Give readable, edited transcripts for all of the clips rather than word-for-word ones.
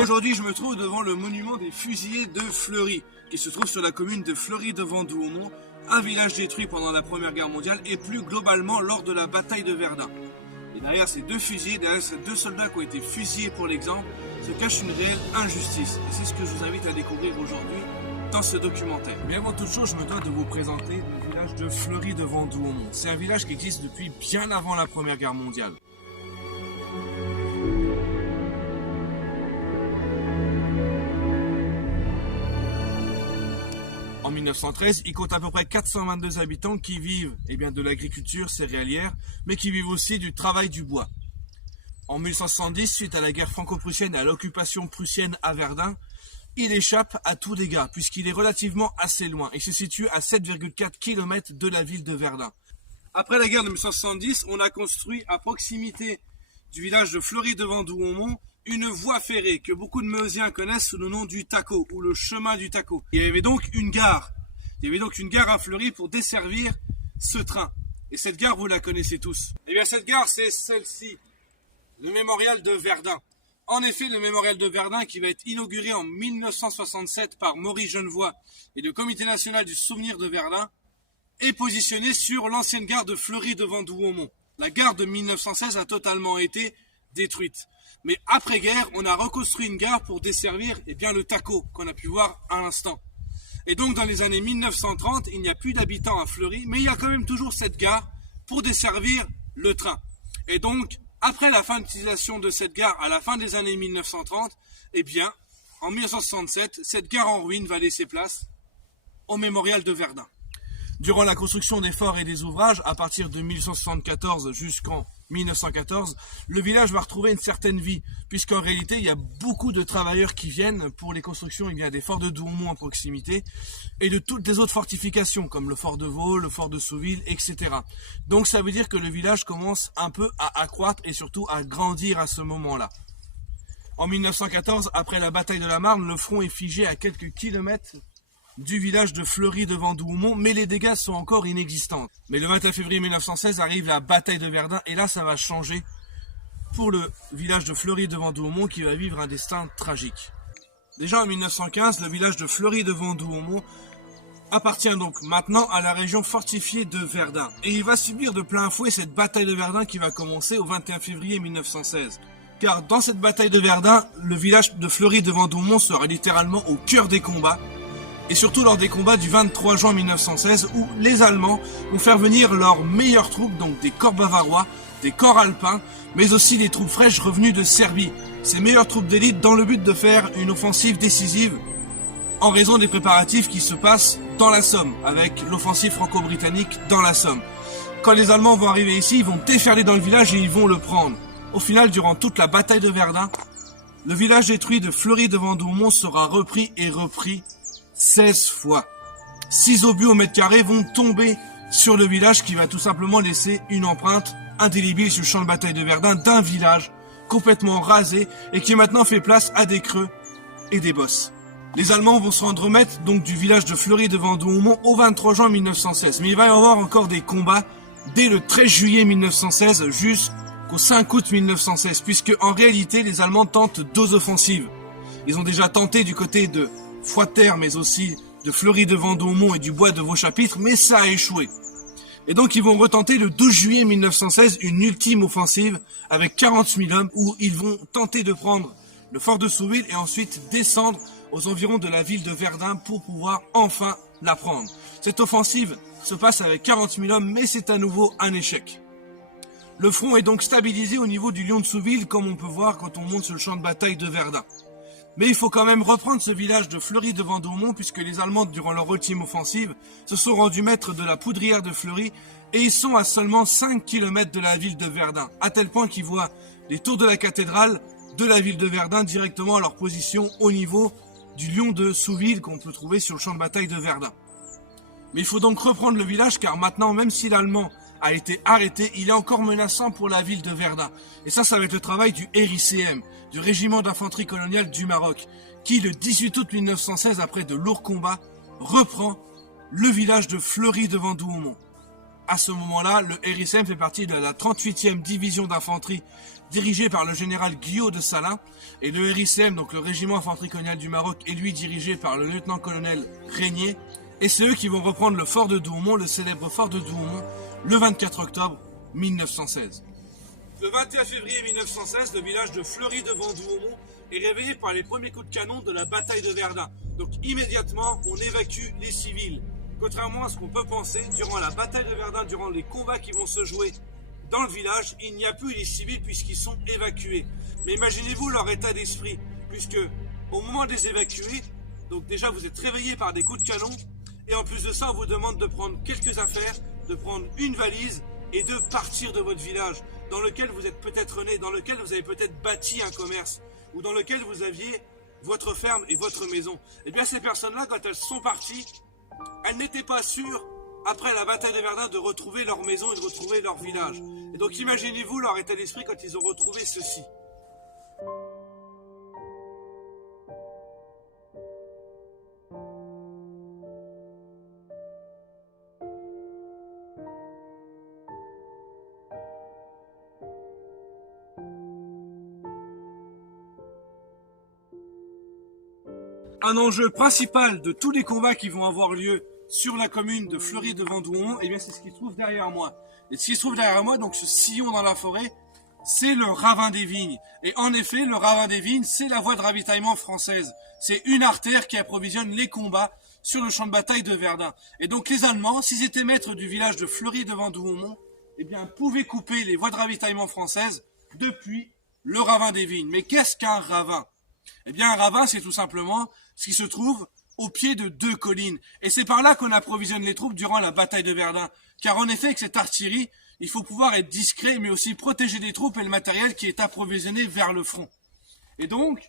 Aujourd'hui, je me trouve devant le monument des fusillés de Fleury, qui se trouve sur la commune de Fleury-devant-Douaumont, un village détruit pendant la Première Guerre mondiale et plus globalement lors de la bataille de Verdun. Et derrière ces deux fusillés, derrière ces deux soldats qui ont été fusillés pour l'exemple, se cache une réelle injustice. Et c'est ce que je vous invite à découvrir aujourd'hui dans ce documentaire. Mais avant toute chose, je me dois de vous présenter le village de Fleury-devant-Douaumont. C'est un village qui existe depuis bien avant la Première Guerre mondiale. En 1913, il compte à peu près 422 habitants qui vivent de l'agriculture céréalière, mais qui vivent aussi du travail du bois. En 1870, suite à la guerre franco-prussienne et à l'occupation prussienne à Verdun, il échappe à tout dégât, puisqu'il est relativement assez loin. Il se situe à 7,4 km de la ville de Verdun. Après la guerre de 1870, on a construit à proximité du village de Fleury-devant-Douaumont une voie ferrée que beaucoup de Meusiens connaissent sous le nom du Taco ou le chemin du Taco. Il y avait donc une gare. Il y avait donc une gare à Fleury pour desservir ce train. Et cette gare, vous la connaissez tous. Eh bien, cette gare, c'est celle-ci, le mémorial de Verdun. En effet, le mémorial de Verdun, qui va être inauguré en 1967 par Maurice Genevoix et le Comité national du souvenir de Verdun, est positionné sur l'ancienne gare de Fleury-devant-Douaumont. La gare de 1916 a totalement été détruite. Mais après-guerre, on a reconstruit une gare pour desservir le Taco, qu'on a pu voir à l'instant. Et donc, dans les années 1930, il n'y a plus d'habitants à Fleury, mais il y a quand même toujours cette gare pour desservir le train. Et donc, après la fin d'utilisation de cette gare à la fin des années 1930, en 1967, cette gare en ruine va laisser place au mémorial de Verdun. Durant la construction des forts et des ouvrages, à partir de 1874 jusqu'en 1914, le village va retrouver une certaine vie, puisqu'en réalité, il y a beaucoup de travailleurs qui viennent pour les constructions des forts de Douaumont en proximité, et de toutes les autres fortifications, comme le fort de Vaux, le fort de Souville, etc. Donc ça veut dire que le village commence un peu à accroître et surtout à grandir à ce moment-là. En 1914, après la bataille de la Marne, le front est figé à quelques kilomètres du village de Fleury-devant-Douaumont, mais les dégâts sont encore inexistants. Mais le 21 février 1916 arrive la bataille de Verdun, et là ça va changer pour le village de Fleury-devant-Douaumont qui va vivre un destin tragique. Déjà en 1915, le village de Fleury-devant-Douaumont appartient donc maintenant à la région fortifiée de Verdun. Et il va subir de plein fouet cette bataille de Verdun qui va commencer au 21 février 1916. Car dans cette bataille de Verdun, le village de Fleury-devant-Douaumont sera littéralement au cœur des combats. Et surtout lors des combats du 23 juin 1916 où les Allemands vont faire venir leurs meilleures troupes, donc des corps bavarois, des corps alpins, mais aussi des troupes fraîches revenues de Serbie. Ces meilleures troupes d'élite dans le but de faire une offensive décisive en raison des préparatifs qui se passent dans la Somme, avec l'offensive franco-britannique dans la Somme. Quand les Allemands vont arriver ici, ils vont déferler dans le village et ils vont le prendre. Au final, durant toute la bataille de Verdun, le village détruit de Fleury-devant-Douaumont sera repris et repris 16 fois. 6 obus au mètre carré vont tomber sur le village qui va tout simplement laisser une empreinte indélébile sur le champ de bataille de Verdun d'un village complètement rasé et qui maintenant fait place à des creux et des bosses. Les Allemands vont se rendre maîtres donc du village de Fleury-devant-Douaumont au 23 juin 1916. Mais il va y avoir encore des combats dès le 13 juillet 1916 jusqu'au 5 août 1916 puisque en réalité les Allemands tentent 2 offensives. Ils ont déjà tenté du côté de Froidterre, mais aussi de Fleury-devant-Douaumont et du bois de Vaux-Chapitre, mais ça a échoué. Et donc ils vont retenter le 12 juillet 1916 une ultime offensive avec 40 000 hommes où ils vont tenter de prendre le fort de Souville et ensuite descendre aux environs de la ville de Verdun pour pouvoir enfin la prendre. Cette offensive se passe avec 40 000 hommes, mais c'est à nouveau un échec. Le front est donc stabilisé au niveau du lion de Souville, comme on peut voir quand on monte sur le champ de bataille de Verdun. Mais il faut quand même reprendre ce village de Fleury-devant-Douaumont puisque les Allemands, durant leur ultime offensive, se sont rendus maîtres de la poudrière de Fleury et ils sont à seulement 5 km de la ville de Verdun, à tel point qu'ils voient les tours de la cathédrale de la ville de Verdun directement à leur position au niveau du lion de Souville qu'on peut trouver sur le champ de bataille de Verdun. Mais il faut donc reprendre le village car maintenant, même si l'Allemand a été arrêté, il est encore menaçant pour la ville de Verdun. Et ça va être le travail du RICM, du Régiment d'infanterie coloniale du Maroc, qui le 18 août 1916, après de lourds combats, reprend le village de Fleury-devant-Douaumont. À ce moment-là, le RICM fait partie de la 38e division d'infanterie dirigé par le général Guyot de Salins, et le RICM, donc le régiment infanterie coloniale du Maroc, est lui dirigé par le lieutenant-colonel Régnier, et c'est eux qui vont reprendre le fort de Douaumont, le célèbre fort de Douaumont, le 24 octobre 1916. Le 21 février 1916, le village de Fleury-devant-Douaumont est réveillé par les premiers coups de canon de la bataille de Verdun. Donc immédiatement, on évacue les civils. Contrairement à ce qu'on peut penser, durant la bataille de Verdun, durant les combats qui vont se jouer dans le village, il n'y a plus les civils puisqu'ils sont évacués. Mais imaginez-vous leur état d'esprit, puisque au moment de les évacuer, donc déjà vous êtes réveillés par des coups de canon, et en plus de ça, on vous demande de prendre quelques affaires, de prendre une valise et de partir de votre village, dans lequel vous êtes peut-être né, dans lequel vous avez peut-être bâti un commerce, ou dans lequel vous aviez votre ferme et votre maison. Et bien ces personnes-là, quand elles sont parties, elles n'étaient pas sûres, après la bataille de Verdun, de retrouver leur maison et de retrouver leur village. Et donc imaginez-vous leur état d'esprit quand ils ont retrouvé ceci. Un enjeu principal de tous les combats qui vont avoir lieu sur la commune de Fleury-devant-Douaumont, et bien c'est ce qui se trouve derrière moi. Et ce qui se trouve derrière moi, donc ce sillon dans la forêt, c'est le ravin des Vignes. Et en effet, le ravin des Vignes, c'est la voie de ravitaillement française. C'est une artère qui approvisionne les combats sur le champ de bataille de Verdun. Et donc les Allemands, s'ils étaient maîtres du village de Fleury-devant-Douaumont, eh bien pouvaient couper les voies de ravitaillement françaises depuis le ravin des Vignes. Mais qu'est-ce qu'un ravin ? Eh bien un ravin, c'est tout simplement ce qui se trouve au pied de deux collines. Et c'est par là qu'on approvisionne les troupes durant la bataille de Verdun. Car en effet, avec cette artillerie, il faut pouvoir être discret, mais aussi protéger les troupes et le matériel qui est approvisionné vers le front. Et donc,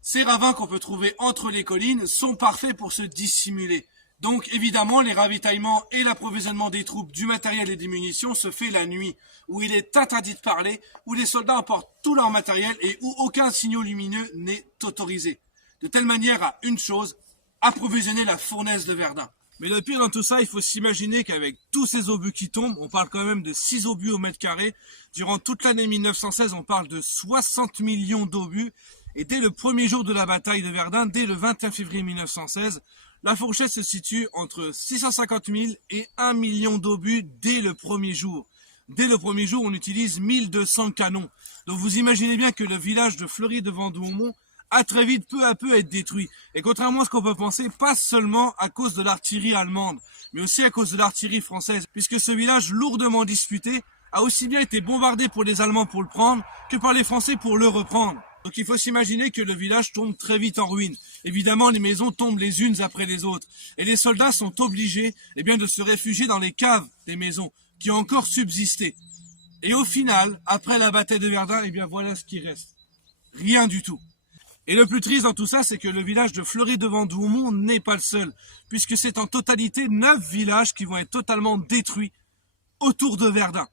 ces ravins qu'on peut trouver entre les collines sont parfaits pour se dissimuler. Donc évidemment, les ravitaillements et l'approvisionnement des troupes, du matériel et des munitions se fait la nuit, où il est interdit de parler, où les soldats emportent tout leur matériel et où aucun signal lumineux n'est autorisé. De telle manière à une chose, approvisionner la fournaise de Verdun. Mais le pire dans tout ça, il faut s'imaginer qu'avec tous ces obus qui tombent, on parle quand même de 6 obus au mètre carré. Durant toute l'année 1916, on parle de 60 millions d'obus. Et dès le premier jour de la bataille de Verdun, dès le 21 février 1916, la fourchette se situe entre 650 000 et 1 million d'obus dès le premier jour. Dès le premier jour, on utilise 1200 canons. Donc vous imaginez bien que le village de Fleury-devant-Douaumont a très vite, peu à peu, être détruit. Et contrairement à ce qu'on peut penser, pas seulement à cause de l'artillerie allemande, mais aussi à cause de l'artillerie française, puisque ce village lourdement disputé a aussi bien été bombardé pour les Allemands pour le prendre, que par les Français pour le reprendre. Donc il faut s'imaginer que le village tombe très vite en ruine. Évidemment, les maisons tombent les unes après les autres. Et les soldats sont obligés de se réfugier dans les caves des maisons, qui ont encore subsisté. Et au final, après la bataille de Verdun, voilà ce qui reste. Rien du tout. Et le plus triste dans tout ça, c'est que le village de Fleury-devant-Douaumont n'est pas le seul, puisque c'est en totalité 9 villages qui vont être totalement détruits autour de Verdun.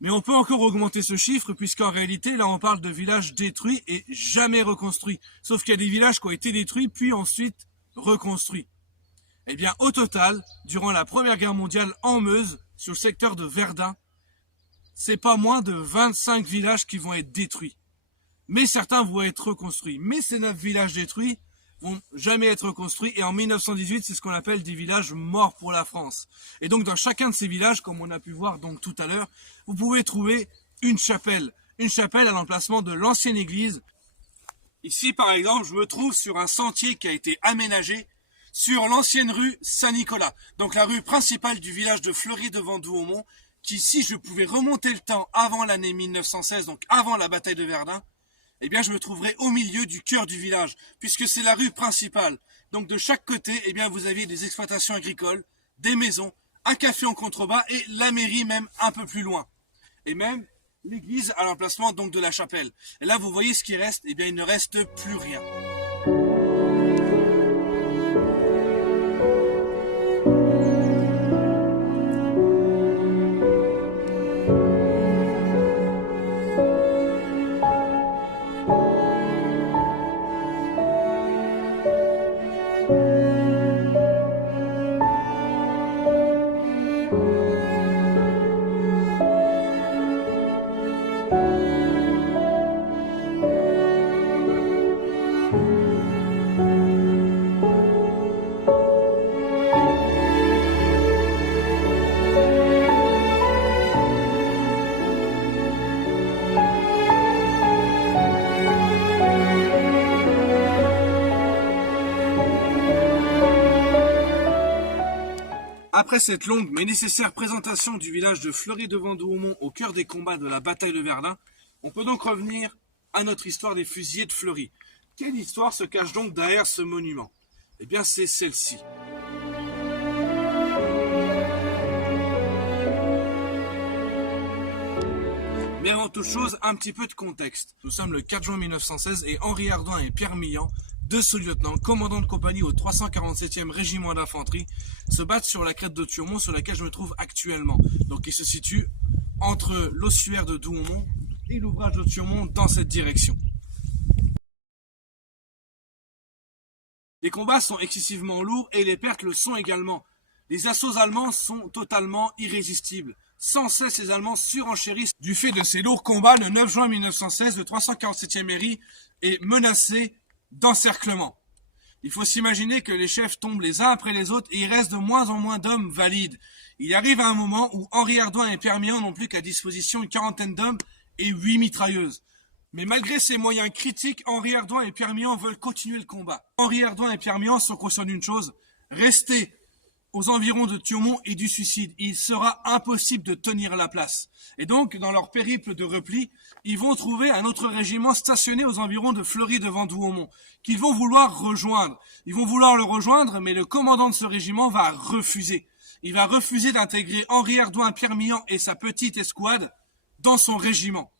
Mais on peut encore augmenter ce chiffre, puisqu'en réalité, là on parle de villages détruits et jamais reconstruits. Sauf qu'il y a des villages qui ont été détruits, puis ensuite reconstruits. Eh bien, au total, durant la Première Guerre mondiale en Meuse, sur le secteur de Verdun, c'est pas moins de 25 villages qui vont être détruits. Mais certains vont être reconstruits. Mais ces 9 villages détruits vont jamais être reconstruits. Et en 1918, c'est ce qu'on appelle des villages morts pour la France. Et donc, dans chacun de ces villages, comme on a pu voir donc tout à l'heure, vous pouvez trouver une chapelle. Une chapelle à l'emplacement de l'ancienne église. Ici, par exemple, je me trouve sur un sentier qui a été aménagé sur l'ancienne rue Saint-Nicolas. Donc, la rue principale du village de Fleury-devant-Douaumont, qui, si je pouvais remonter le temps avant l'année 1916, donc avant la bataille de Verdun, eh bien, je me trouverai au milieu du cœur du village, puisque c'est la rue principale. Donc, de chaque côté, eh bien, vous aviez des exploitations agricoles, des maisons, un café en contrebas et la mairie même un peu plus loin. Et même l'église à l'emplacement donc de la chapelle. Et là, vous voyez ce qui reste, eh bien, il ne reste plus rien. Après cette longue mais nécessaire présentation du village de Fleury-devant-Douaumont au cœur des combats de la bataille de Verdun, on peut donc revenir à notre histoire des fusillés de Fleury. Quelle histoire se cache donc derrière ce monument? Eh bien, c'est celle-ci. Mais avant toute chose, un petit peu de contexte. Nous sommes le 4 juin 1916 et Henri Ardouin et Pierre Millan, deux sous-lieutenants, commandants de compagnie au 347e régiment d'infanterie, se battent sur la crête de Thioumont sur laquelle je me trouve actuellement. Donc il se situe entre l'ossuaire de Douaumont et l'ouvrage de Thioumont dans cette direction. Les combats sont excessivement lourds et les pertes le sont également. Les assauts allemands sont totalement irrésistibles. Sans cesse, les Allemands surenchérissent. Du fait de ces lourds combats, le 9 juin 1916, le 347e RI est menacé d'encerclement. Il faut s'imaginer que les chefs tombent les uns après les autres et il reste de moins en moins d'hommes valides. Il arrive à un moment où Henri Ardouin et Pierre Millan n'ont plus qu'à disposition une quarantaine d'hommes et 8 mitrailleuses. Mais malgré ces moyens critiques, Henri Ardouin et Pierre Millan veulent continuer le combat. Henri Ardouin et Pierre Millan sont conscients d'une chose, rester aux environs de Thioumont et du suicide. Il sera impossible de tenir la place. Et donc, dans leur périple de repli, ils vont trouver un autre régiment stationné aux environs de Fleury-devant-Douaumont, qu'ils vont vouloir rejoindre. Ils vont vouloir le rejoindre, mais le commandant de ce régiment va refuser. Il va refuser d'intégrer Henri Ardouin, Pierre Millan et sa petite escouade dans son régiment.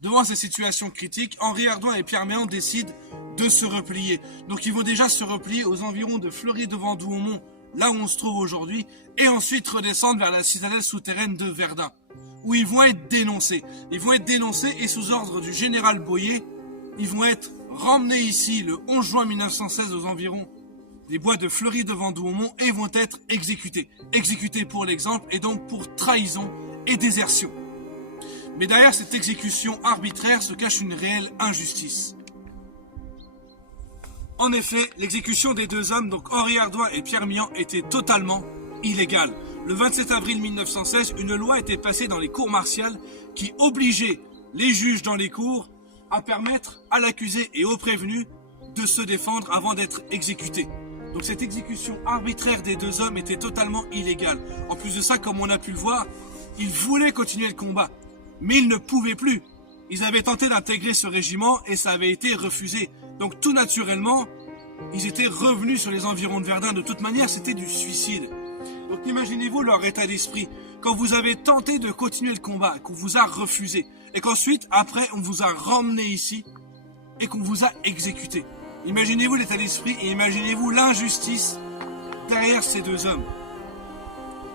Devant ces situations critiques, Henri Ardouin et Pierre Millan décident de se replier. Donc ils vont déjà se replier aux environs de Fleury-devant-Douaumont, là où on se trouve aujourd'hui, et ensuite redescendre vers la citadelle souterraine de Verdun, où ils vont être dénoncés. Ils vont être dénoncés et sous ordre du général Boyer, ils vont être ramenés ici le 11 juin 1916 aux environs des bois de Fleury-devant-Douaumont et vont être exécutés. Exécutés pour l'exemple et donc pour trahison et désertion. Mais derrière cette exécution arbitraire se cache une réelle injustice. En effet, l'exécution des deux hommes, donc Henri Ardouin et Pierre Millan, était totalement illégale. Le 27 avril 1916, une loi était passée dans les cours martiales qui obligeait les juges dans les cours à permettre à l'accusé et au prévenu de se défendre avant d'être exécutés. Donc cette exécution arbitraire des deux hommes était totalement illégale. En plus de ça, comme on a pu le voir, ils voulaient continuer le combat, mais ils ne pouvaient plus. Ils avaient tenté d'intégrer ce régiment et ça avait été refusé. Donc tout naturellement, ils étaient revenus sur les environs de Verdun. De toute manière, c'était du suicide. Donc imaginez-vous leur état d'esprit. Quand vous avez tenté de continuer le combat, qu'on vous a refusé, et qu'ensuite, après, on vous a ramené ici, et qu'on vous a exécuté. Imaginez-vous l'état d'esprit et imaginez-vous l'injustice derrière ces deux hommes.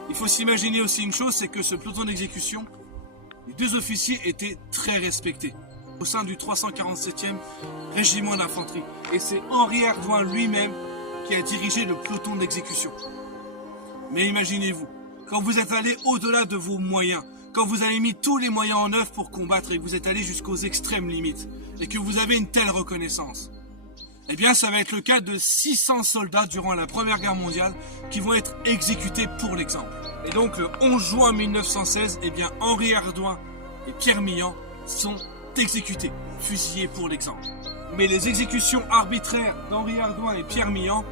Il faut s'imaginer aussi une chose, c'est que ce peloton d'exécution, les deux officiers étaient très respectés au sein du 347e régiment d'infanterie. Et c'est Henri Ardouin lui-même qui a dirigé le peloton d'exécution. Mais imaginez-vous, quand vous êtes allé au-delà de vos moyens, quand vous avez mis tous les moyens en œuvre pour combattre et que vous êtes allé jusqu'aux extrêmes limites, et que vous avez une telle reconnaissance, eh bien ça va être le cas de 600 soldats durant la Première Guerre mondiale qui vont être exécutés pour l'exemple. Et donc le 11 juin 1916, eh bien Henri Ardouin et Pierre Millan sont exécutés, fusillés pour l'exemple. Mais les exécutions arbitraires d'Henri Ardouin et Pierre Millan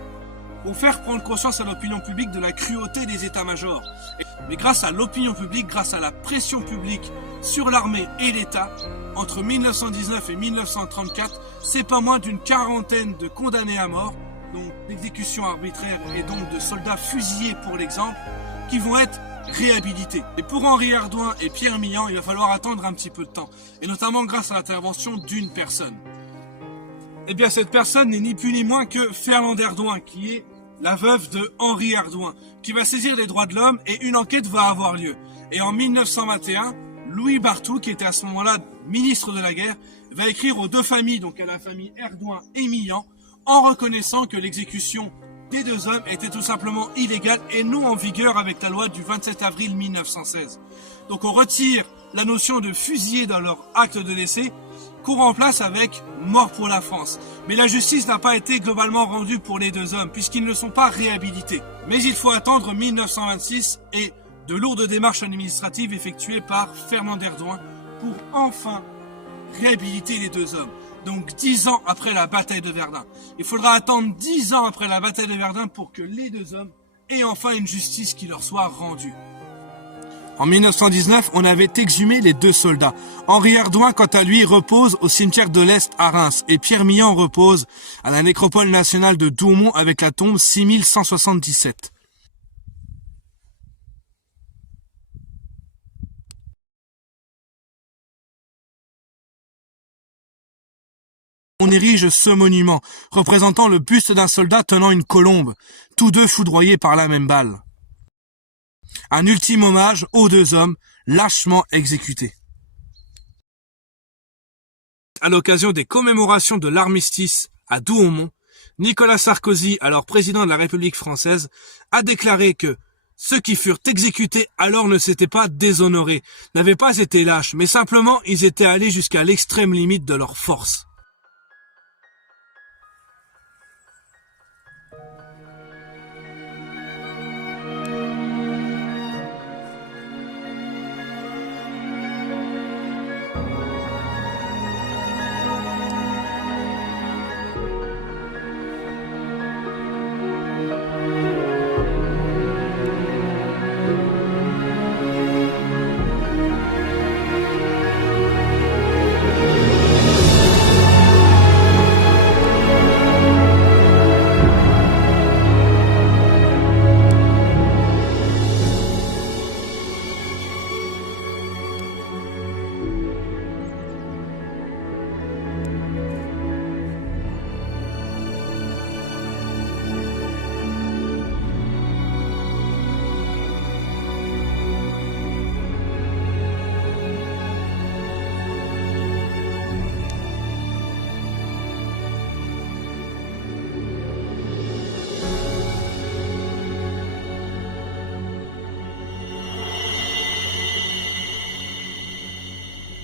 vont faire prendre conscience à l'opinion publique de la cruauté des états-majors. Mais grâce à l'opinion publique, grâce à la pression publique sur l'armée et l'État, entre 1919 et 1934, c'est pas moins d'une quarantaine de condamnés à mort, donc d'exécutions arbitraires et donc de soldats fusillés pour l'exemple, qui vont être réhabilités. Et pour Henri Ardouin et Pierre Millan, il va falloir attendre un petit peu de temps, et notamment grâce à l'intervention d'une personne. Eh bien cette personne n'est ni plus ni moins que Ferland Ardouin, qui est la veuve de Henri Ardouin, qui va saisir les droits de l'homme et une enquête va avoir lieu. Et en 1921, Louis Barthou, qui était à ce moment-là ministre de la guerre, va écrire aux deux familles, donc à la famille Ardouin et Millan, en reconnaissant que l'exécution des deux hommes était tout simplement illégale et non en vigueur avec la loi du 27 avril 1916. Donc on retire la notion de fusiller dans leur acte de décès, qu'on remplace avec mort pour la France. Mais la justice n'a pas été globalement rendue pour les deux hommes, puisqu'ils ne sont pas réhabilités. Mais il faut attendre 1926 et de lourdes démarches administratives effectuées par Ferland Ardouin pour enfin réhabiliter les deux hommes. Donc 10 ans après la bataille de Verdun. Il faudra attendre 10 ans après la bataille de Verdun pour que les deux hommes et enfin une justice qui leur soit rendue. En 1919, on avait exhumé les 2 soldats. Henri Ardouin, quant à lui, repose au cimetière de l'Est à Reims et Pierre Millon repose à la nécropole nationale de Douaumont avec la tombe 6177. On érige ce monument, représentant le buste d'un soldat tenant une colombe, tous 2 foudroyés par la même balle. Un ultime hommage aux 2 hommes, lâchement exécutés. À l'occasion des commémorations de l'armistice à Douaumont, Nicolas Sarkozy, alors président de la République française, a déclaré que ceux qui furent exécutés alors ne s'étaient pas déshonorés, n'avaient pas été lâches, mais simplement ils étaient allés jusqu'à l'extrême limite de leur force.